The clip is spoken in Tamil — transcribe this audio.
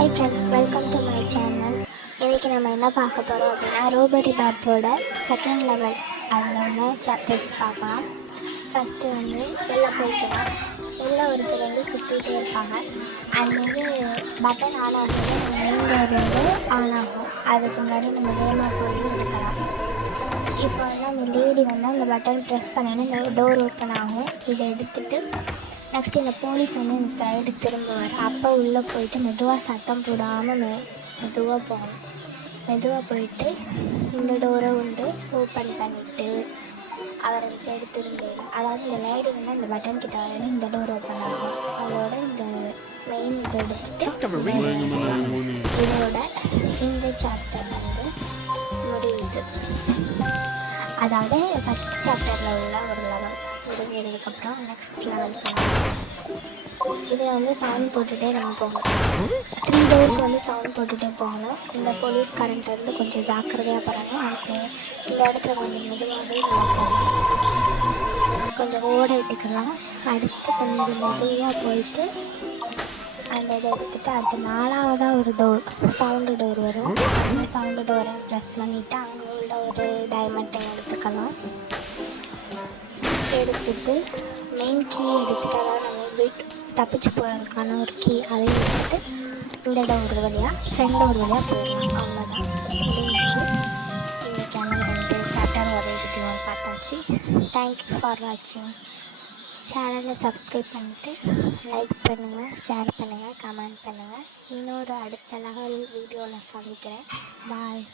Hi friends, welcome to my channel. இன்றைக்கி நம்ம என்ன பார்க்க போகிறோம் அப்படின்னா, ரோபரி மேப்போட செகண்ட் லெவல் அதில் உள்ள சாப்டர்ஸ் பார்க்கலாம். ஃபஸ்ட்டு உள்ளே போய்க்கலாம். உள்ளே ஒருத்தர் சுற்றிகிட்டே இருப்பாங்க. அது பட்டன் ஆன் ஆகுது, மெயின் டோர் ஆன் ஆகும். அதுக்கு முன்னாடி நம்ம வேகமாக போய் எடுக்கலாம். இப்போ அந்த லேடி அந்த பட்டன் ப்ரெஸ் பண்ணிங்கன்னா இந்த டோர் ஓப்பன் ஆகும். இதை எடுத்துகிட்டு நெக்ஸ்ட்டு இந்த போலீஸ் இந்த சைடு திரும்புவார். அப்போ உள்ளே போயிட்டு மெதுவாக சத்தம் போடாமல் மெதுவாக போகணும். மெதுவாக போயிட்டு இந்த டோரை ஓப்பன் பண்ணிவிட்டு அவர் அந்த சைடு திரும்பிடும். அதாவது இந்த லேடி அந்த பட்டன் கிட்ட வரணும், இந்த டோர் ஓப்பன் ஆகும். அதோட இந்த மெயின் இதை எடுத்துட்டு இதோட இந்த சாப்டர் முடியுது. அதாவது ஃபஸ்ட் சாப்டரில் உள்ள ஒரு லெவல் முடிஞ்சதுக்கப்புறம் நெக்ஸ்ட் லெவல் பண்ணுவோம். இதில் சவுண்ட் போட்டுகிட்டே நம்ம போகணும். 3 டோருக்கு சவுண்ட் போட்டுகிட்டே போகணும். இந்த போலீஸ் கரண்ட்லேருந்து கொஞ்சம் ஜாக்கிரதையாக போகணும். அடுத்து இந்த இடத்துல கொஞ்சம் மெதுவாகவே நம்ம போகணும். கொஞ்சம் ஓட விட்டுக்கலாம். அடுத்து கொஞ்சம் மெதுவாக போயிட்டு அந்த இதை எடுத்துகிட்டு அடுத்து 4ஆவதாக ஒரு டோர் சவுண்டு டோர் வரும். அந்த சவுண்டு டோரை ப்ரெஸ் பண்ணிவிட்டு அங்கே உள்ள ஒரு டைமண்டை எடுத்துக்கலாம். எடுத்துகிட்டு மெயின் கீ எடுத்துகிட்டு, அதாவது நம்ம வீட்டு தப்பிச்சு போகிறதுக்கான ஒரு கீ, அதை எடுத்துகிட்டு இந்த டோர் வழியாக ஃப்ரெண்ட் டோர் வழியாக போயிடலாம். அவ்வளோதான் முடிஞ்சு. இன்றைக்கான 2 சாப்டர் ஒரே வீடியோ பார்த்தாச்சு. தேங்க்யூ ஃபார் வாட்சிங். சேனலை சப்ஸ்கிரைப் பண்ணிவிட்டு லைக் பண்ணுங்கள், ஷேர் பண்ணுங்கள், கமெண்ட் பண்ணுங்கள். இன்னொரு அடுத்த லெவல் வீடியோவில் சந்திக்கிறேன். பாய்.